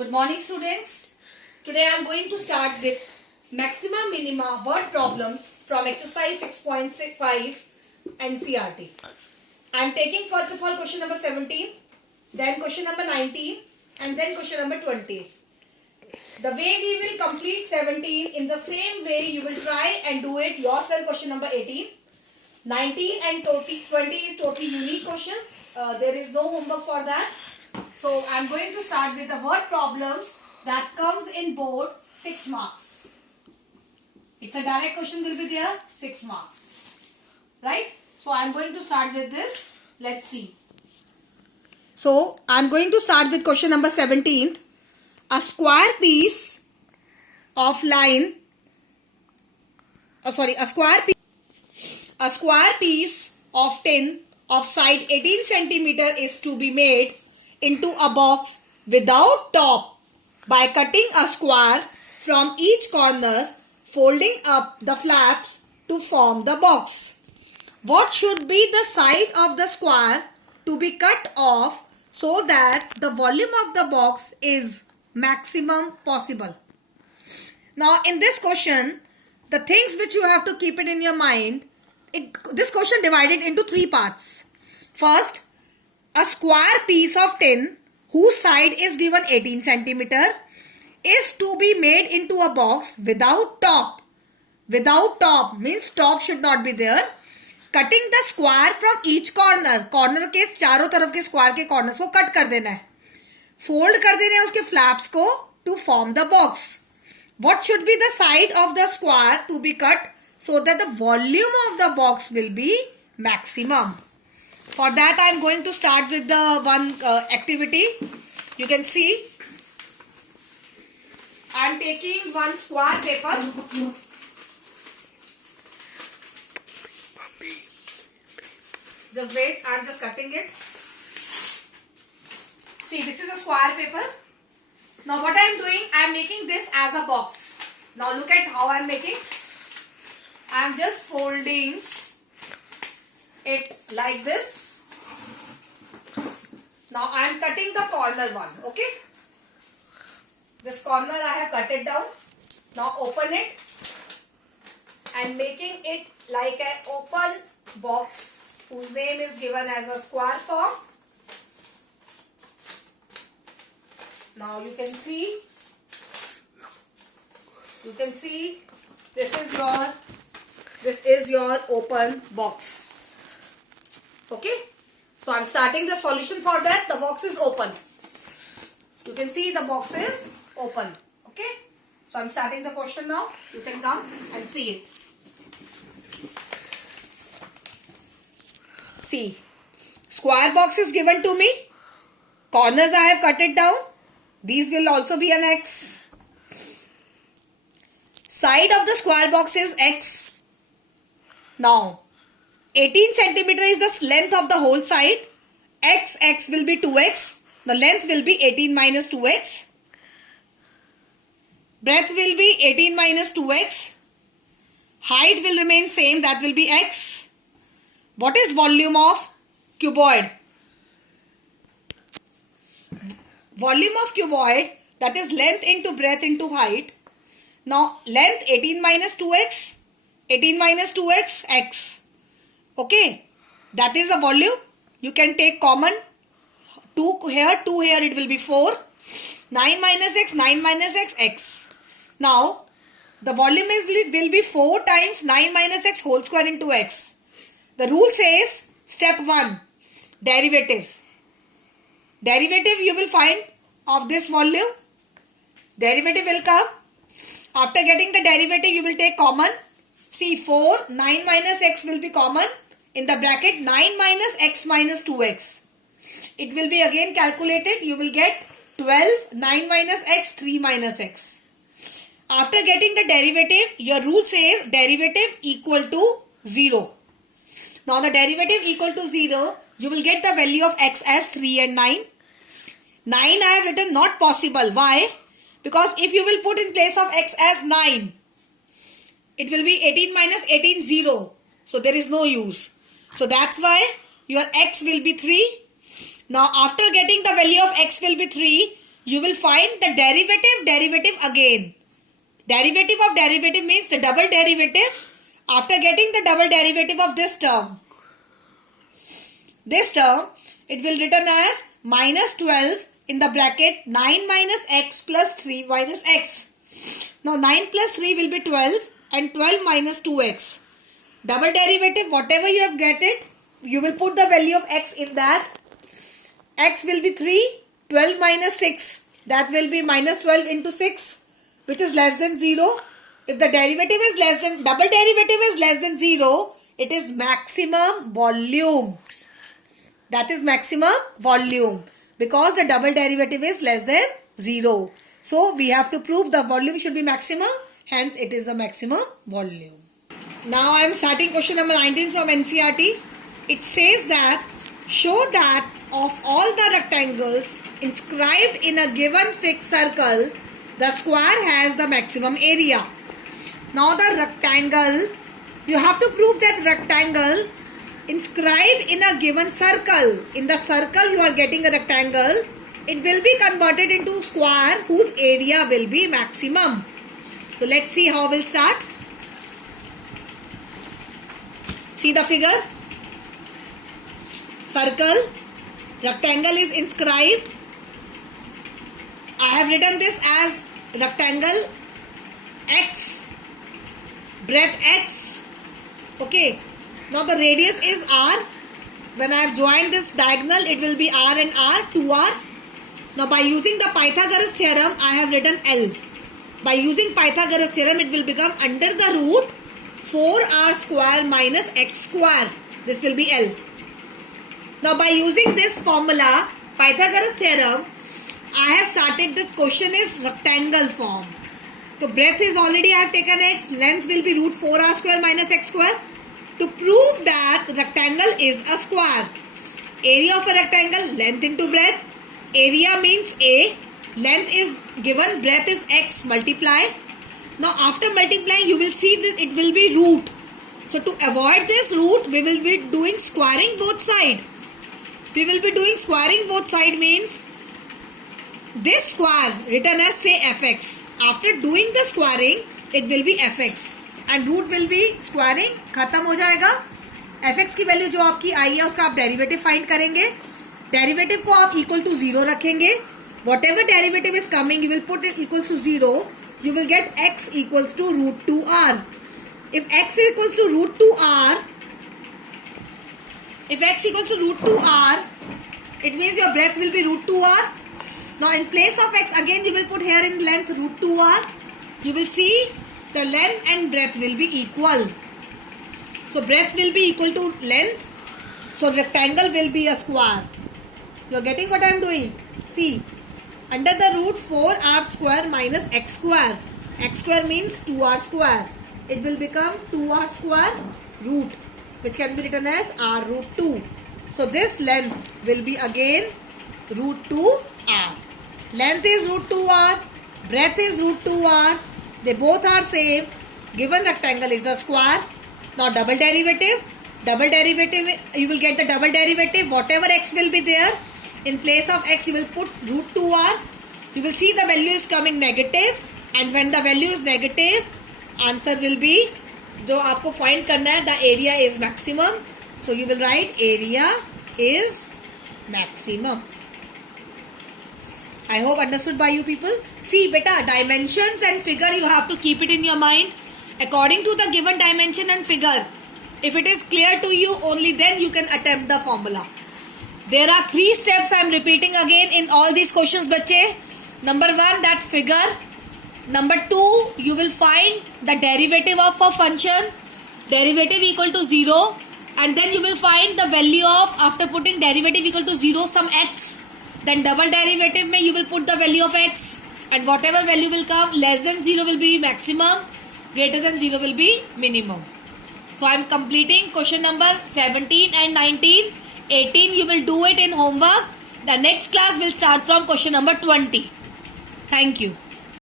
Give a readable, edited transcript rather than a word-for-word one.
Good morning, students. Today I am going to start with maxima minima word problems from exercise 6.5 NCERT. I am taking first of all question number 17, then question number 19 and then question number 20. The way we will complete 17, in the same way you will try and do it yourself. Question number 18, 19 and 20 is totally unique questions. There is no homework for that. So I am going to start with the word problems that comes in board 6 marks. It's a direct question, will be there 6 marks. Right? So I am going to start with this. Let's see. So I am going to start with question number 17. A square piece of line, a square piece of tin of side 18 centimeter is to be made into a box without top by cutting a square from each corner, folding up the flaps to form the box. What should be the side of the square to be cut off so that the volume of the box is maximum possible? Now in this question, the things which you have to keep it in your mind, this question divided into 3 parts. First, a square piece of tin whose side is given 18 centimeter is to be made into a box without top. Without top means top should not be there. Cutting the square from each corner. Corner के चारों तरफ के square के corners को cut कर देना है. Fold कर देना है उसके flaps को to form the box. What should be the side of the square to be cut so that the volume of the box will be maximum? For that I am going to start with the one activity. You can see I am taking one square paper. Just wait, I am just cutting it. See, this is a square paper. Now what I am doing, I am making this as a box. Now look at how I am making. I am just folding it like this. Now I am cutting the corner one, okay? This corner I have cut it down. Now open it and making it like an open box whose name is given as a square form. Now you can see this is your open box. Okay? So I am starting the solution for that. The box is open. You can see the box is open. Okay? So I am starting the question now. You can come and see it. See, square box is given to me. Corners I have cut it down. These will also be an X. Side of the square box is X. Now, 18 centimeter is the length of the whole side. X will be 2x. The length will be 18 minus 2x. Breadth will be 18 minus 2x. Height will remain same. That will be x. What is volume of cuboid? Volume of cuboid, that is length into breadth into height. Now length 18 minus 2x. 18 minus 2x, x. Okay. That is a volume. You can take common. 2 here, it will be 4. 9 minus x, 9 minus x, x. Now, the volume will be 4 times 9 minus x whole square into x. The rule says, step 1, derivative. Derivative you will find of this volume. Derivative will come. After getting the derivative, you will take common. See, 4, 9 minus x will be common. In the bracket, 9 minus x minus 2x. It will be again calculated. You will get 12, 9 minus x, 3 minus x. After getting the derivative, your rule says derivative equal to 0. Now the derivative equal to 0, you will get the value of x as 3 and 9. 9 I have written not possible. Why? Because if you will put in place of x as 9, it will be 18 minus 18, 0. So there is no use. So that's why your x will be 3. Now after getting the value of x will be 3, you will find the derivative again. Derivative of derivative means the double derivative. After getting the double derivative of this term, it will written as minus 12 in the bracket 9 minus x plus 3 minus x. Now 9 plus 3 will be 12 and 12 minus 2x. Double derivative, whatever you have get it, you will put the value of x in that. X will be 3, 12 minus 6, that will be minus 12 into 6, which is less than 0. If the derivative is less than, double derivative is less than 0, it is maximum volume. That is maximum volume because the double derivative is less than 0. So we have to prove the volume should be maximum, hence it is a maximum volume. Now I am starting question number 19 from NCERT. It says that show that of all the rectangles inscribed in a given fixed circle, the square has the maximum area. Now the rectangle, you have to prove that rectangle inscribed in a given circle. In the circle you are getting a rectangle, it will be converted into square whose area will be maximum. So let's see how we'll start. See the figure. Circle, rectangle is inscribed. I have written this as rectangle x, breadth x. Okay. Now the radius is r. When I have joined this diagonal, it will be r and r, 2r. Now by using the Pythagoras theorem, I have written L. By using Pythagoras theorem, it will become under the root 4r square minus x square. This will be L. Now by using this formula, Pythagoras theorem, I have started this question is rectangle form. So breadth is already I have taken x, length will be root 4r square minus x square. To prove that rectangle is a square, area of a rectangle, length into breadth. Area means A, length is given, breadth is x, multiply. Now after multiplying you will see that it will be root. So to avoid this root, we will be doing squaring both sides. We will be doing squaring both sides means this square written as say fx. After doing the squaring, it will be fx. And root will be squaring, खत्म हो जाएगा. fx की value जो आपकी आई है उसका आप derivative find करेंगे. डेरिवेटिव को आप इक्वल टू 0 रखेंगे. Whatever derivative is coming, you will put it equals to 0. You will get x equals to root 2r. If x equals to root 2r, it means your breadth will be root 2r. Now in place of x, again you will put here in length root 2r. You will see the length and breadth will be equal. So breadth will be equal to length. So rectangle will be a square. You are getting what I am doing? See, under the root 4r square minus x square. X square means 2r square. It will become 2r square root, which can be written as r root 2. So this length will be again root 2r. Length is root 2r, breadth is root 2r. They both are same. Given rectangle is a square. Now double derivative. You will get the double derivative. Whatever x will be there, in place of x you will put root 2r. You will see the value is coming negative. And when the value is negative, answer will be, जो आपको find करना है, the area is maximum. So you will write area is maximum. I hope understood by you people. See beta, dimensions and figure you have to keep it in your mind. According to the given dimension and figure, if it is clear to you, only then you can attempt the formula. There are 3 steps I am repeating again in all these questions, bache. Number 1, that figure. Number 2, you will find the derivative of a function. Derivative equal to 0. And then you will find the value of, after putting derivative equal to 0, some x. Then double derivative mein you will put the value of x. And whatever value will come, less than 0 will be maximum. Greater than 0 will be minimum. So I am completing question number 17 and 19. 18 you will do it in homework. The next class will start from question number 20. Thank you.